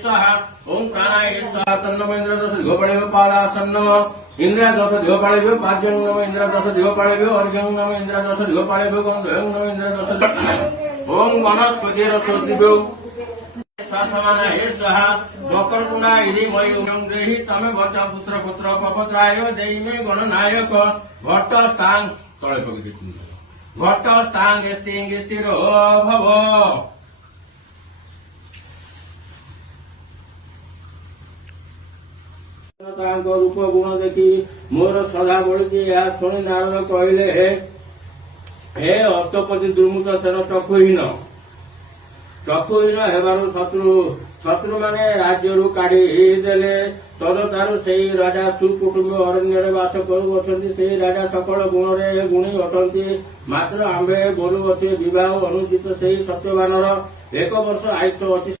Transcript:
स्वाहा ओम प्राणाय स्वाहा तन्नम इंद्र दश दिगोपाळेभ्यो पादासन्नम इंद्र दश दिगोपाळेभ्यो पाद्यं नम इंद्र दश दिगोपाळेभ्यो अर्घ्यं नम इंद्र दश दिगोपाळेभ्यो गन्धं नम इंद्र दश ओम वनस्पतिरसोदिभ्यो स्वासमान हे स्वाहा मकर कुणा इति मयि उदं देहि तमे वच पुत्र पुत्र पपत्राय देहि मे गणनायक भट्ट स्थान तळे पगिति भट्ट स्थान स्थिरो भव रूप गुण देखी मोर सदा बढ़ी या शुणी नारद कहले हे अष्टपति दुर्मुत सेन चक्षुहीन हेबार शत्रु माने राज्य काढ़ी देले तदतारू से राजा सुकुटुंब अरण्य बास करुँच से राजा सकल गुण गुणी अटंती मात्र आंबे बोलुवती विवाह अनुचित से सत्यवानर 1 वर्ष आयुष अच्छी